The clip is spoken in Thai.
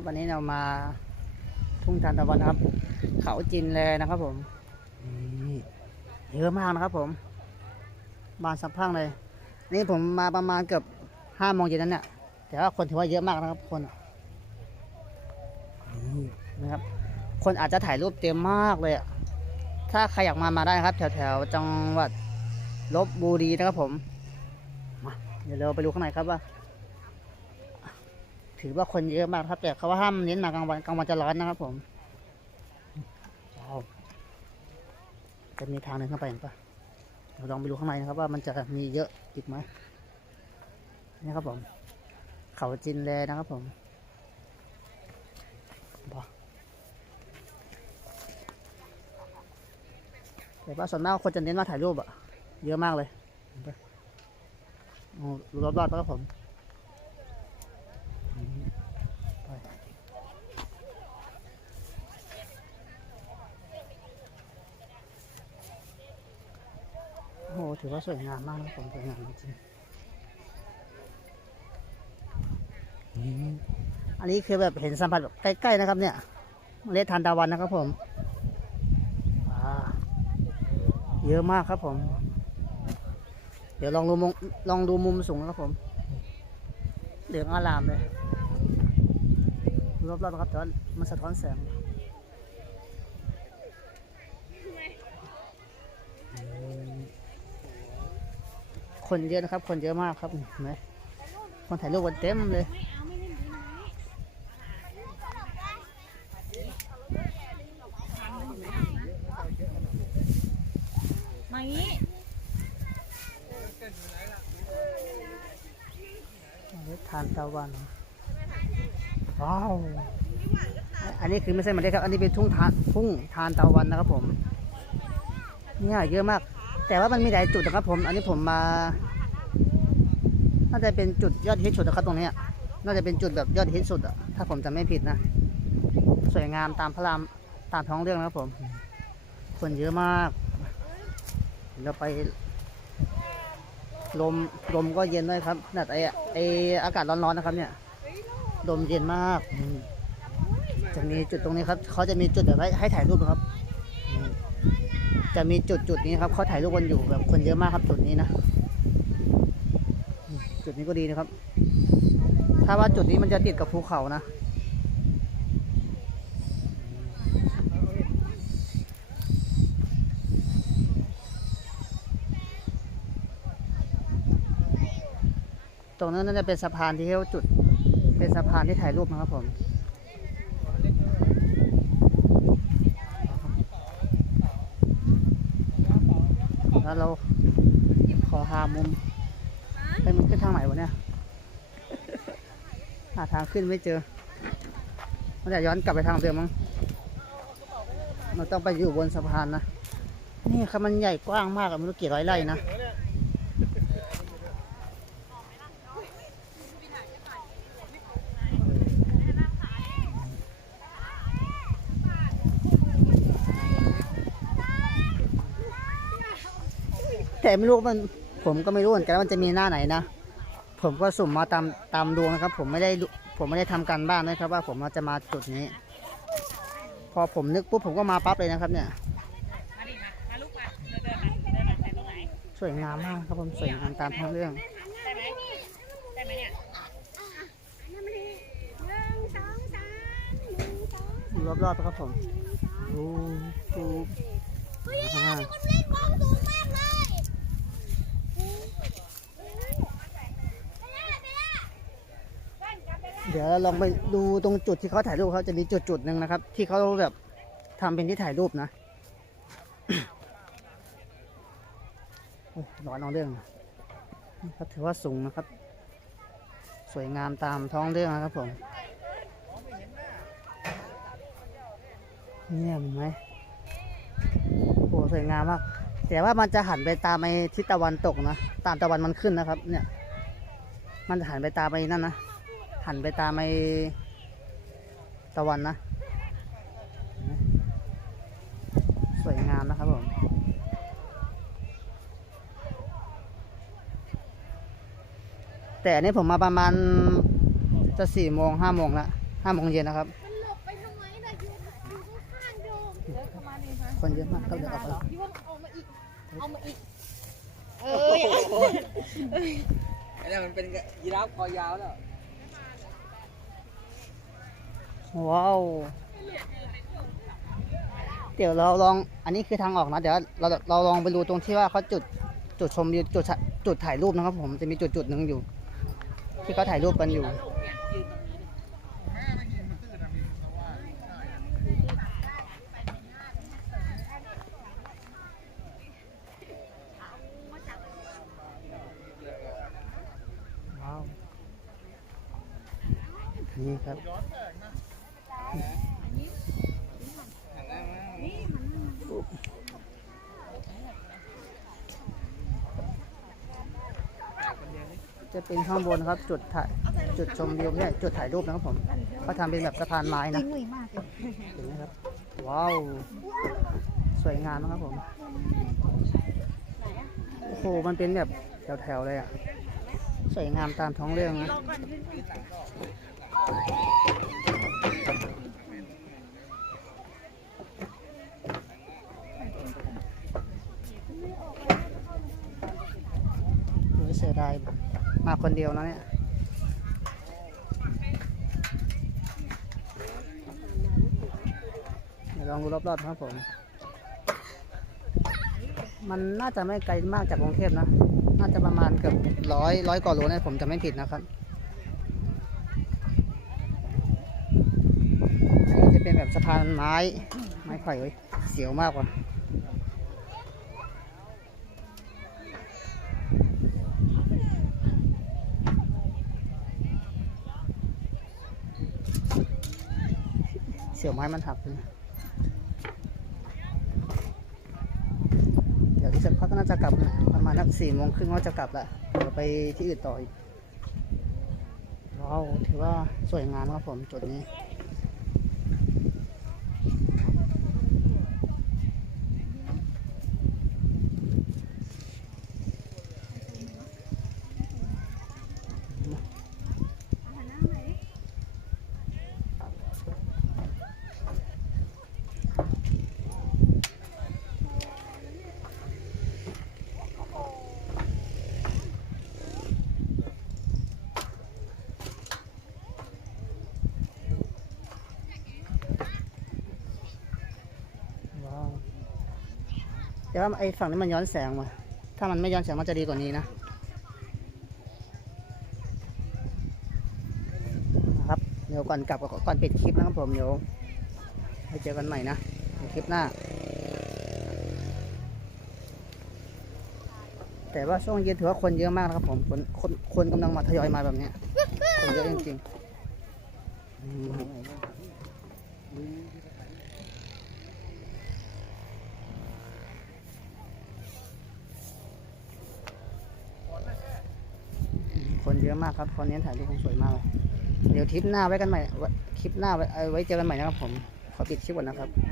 นะครับ วันนี้เรามาทุ่งทานตะวันครับ เขาจินแลนะครับผมเยอะมากนะครับผม บานสับพังเลย นี่ผมมาประมาณเกือบห้าโมงเย็นนั้นเนี่ยแต่ว่าคนถือว่าเยอะมากนะครับคนนะครับ คนอาจจะถ่ายรูปเต็มมากเลยอะถ้าใครอยากมามาได้นะครับ แถวแถวๆจังหวัดลบบุรีนะครับผมมาเดี๋ยวเราไปดูข้างในครับว่า ถือว่าคนเยอะมากครับ แต่เขาว่าห้ามเน้นมากลางวันกลางวันจะร้อนนะครับ ผมจะมีทางเดินเข้าไปเห็นปะเดี๋ยวลองไปดูข้างในนะครับ ว่ามันจะมีเยอะอีกไหมนี่ครับผม เขาจินแลนะครับผมว้าวแต่ว่าส่วนมากคนจะเน้นมาถ่ายรูปอะเยอะมากเลยเห็นปะโอ้ดูรอบๆนะครับผม ไปโอ้โห ถือว่าสวยงามมากนะผมสวยงามจริงอันนี้คือแบบเห็นสัมผัสแบบใกล้ๆนะครับ เนี่ยเลทานตะวันนะครับผมเยอะมากครับผม เดี๋ยวลองดูมุมลองดูมุมสูงครับผม เหลืองอารามเลย รอบๆนะครับแต่ว่ามันสะท้อนแสง คนเยอะนะครับ คนเยอะมากครับเห็นไหมคนถ่ายรูปกันเต็มเลยมางี้เมล็ดทานตะวัน ว้าว อันนี้คือไม่ใช่เมล็ดครับ อันนี้เป็นทุ่งทานทุ่งทานตะวันนะครับผม เนี่ยเยอะมาก แต่ว่ามันมีหลายจุดนะครับผม อันนี้ผมมา น่าจะเป็นจุดยอดฮิตสุดนะครับตรงเนี้ยน่าจะเป็นจุดแบบยอดฮิตสุดอะถ้าผมจำไม่ผิดนะ สวยงามตามพระรามตามท้องเรื่องนะครับผม คนเยอะมาก เราไป ลมลมก็เย็นด้วยครับขนาดไอไออากาศร้อนๆนะครับ เนี่ย ลมเย็นมากอืมจะมีจุดตรงนี้ครับ เขาจะมีจุดแบบให้ให้ถ่ายรูปนะครับอืม จะมีจุดจุดนี้ครับเขาถ่ายรูปกันอยู่แบบคนเยอะมากครับจุดนี้นะ จุดนี้ก็ดีนะครับ ถ้าว่าจุดนี้มันจะติดกับภูเขานะตรงนั้นน่าจะเป็นสะพานที่เขาจุด เป็นสะพานที่ถ่ายรูปนะครับผม แล้วเราขอหามุมให้มันขึ้นทางไหนวะเนี่ยหาทางขึ้นไม่เจอมันจะย้อนกลับไปทางเดิมมั้งเราต้องไปอยู่บนสะพานนะ นี่ครับมันใหญ่กว้างมากอะไม่รู้กี่ร้อยไร่นะ แต่ไม่รู้มันผมก็ไม่รู้เหมือนกันว่ามันจะมีหน้าไหนนะผมก็สุ่มมาตามตามดวงนะครับ ผมไม่ได้ผมไม่ได้ทำการบ้านนะครับ ว่าผมจะมาจุดนี้ พอผมนึกปุ๊บผมก็มาปั๊บเลยนะครับ เนี่ยสวยงามมากครับผมสวยงามตามท้องเรื่องได้ไหมได้ไหมเนี่ยหนึ่งสองสามหนึ่งสองอยู่รอบๆครับผมดูดูอ่าคนเล่นบอลสูงมากเลย เดี๋ยวเราลองไปดูตรงจุดที่เขาถ่ายรูปเขาจะมีจุดจุดๆหนึ่งนะครับ ที่เขาแบบทำเป็นที่ถ่ายรูปนะร้อนเอาเรื่องนี่ครับถือว่าสูงนะครับ สวยงามตามท้องเรื่องนะครับผมเนี่ยเห็นไหมโอ้สวยงามมากแต่ว่ามันจะหันไปตามไอ้ทิศตะวันตกนะ ตามตะวันมันขึ้นนะครับ เนี่ย มันจะหันไปตามไอ้นั่นนะ หันไปตามไอ้ตะวันนะ สวยงามนะครับผมแต่อันนี้ผมมาประมาณจะสี่โมงห้าโมงแล้วห้าโมงเย็นนะครับมันหลบไปทำไมล่ะอยู่อยู่ข้างๆโดมเดินเข้ามานี่ค่ะคนเยอะมากก็เลยออกไปพี่ว่าเอามาอีกเอามาอีก เออไอ้นั่นมันเป็นยีราฟคอยาวแล้ว ว้าวเดี๋ยวเราลองอันนี้คือทางออกนะเดี๋ยวเราเราลองไปดูตรงที่ว่าเขาจุดจุดชมวิวจุดจุดถ่ายรูปนะครับ ผมจะมีจุดจุดหนึ่งอยู่ ที่เขาถ่ายรูปกันอยู่ว้าวนี่ครับ จะเป็นข้างบนครับจุดถ่ายจุดชมวิวเนี่ยจุดถ่ายรูปนะครับผมเขาทำเป็นแบบสะพานไม้นะเลยเห็นไหมครับ ว้าว สวยงามนะครับผมโอ้โหมันเป็นแบบแถวๆเลยอะสวยงามตามท้องเรื่องนะายมาคนเดียวนะเนี่ยลองดูรอบๆครับผม มันน่าจะไม่ไกลมากจากกรุงเทพนะ น่าจะประมาณเกือบร้อยร้อยกว่าโลนะผมจะไม่ผิดนะครับจะเป็นแบบสะพานไม้ ไม้ไผ่เว้ยเสียวมากว่ะ เสียวไม้มันหักเลยเดี๋ยวอีกสักพักก็น่าจะกลับนะประมาณนักสี่โมงครึ่งก็จะกลับละเดี๋ยวไปที่อื่นต่ออีกว้าวถือว่าสวยงามครับผมจุดนี้ แต่ว่าไอ้ฝั่งนี้มันย้อนแสงมาถ้ามันไม่ย้อนแสงมันจะดีกว่านี้นะครับ เดี๋ยวก่อนกลับก่อนปิดคลิปนะครับผมเดี๋ยวไปเจอกันใหม่นะในคลิปหน้า แต่ว่าช่วงเย็นถือว่าคนเยอะมากนะครับผม คนคนคนกำลังมาทยอยมาแบบนี้คนเยอะจริงๆอืมคน เยอะมากครับคนนี้ถ่ายรูปคงสวยมากเลยเดี๋ยวทริปหน้าไว้กันใหม่ไว้คลิปหน้าไว้เอาไว้เจอกันใหม่นะครับผมขอปิดคลิปก่อนนะครับ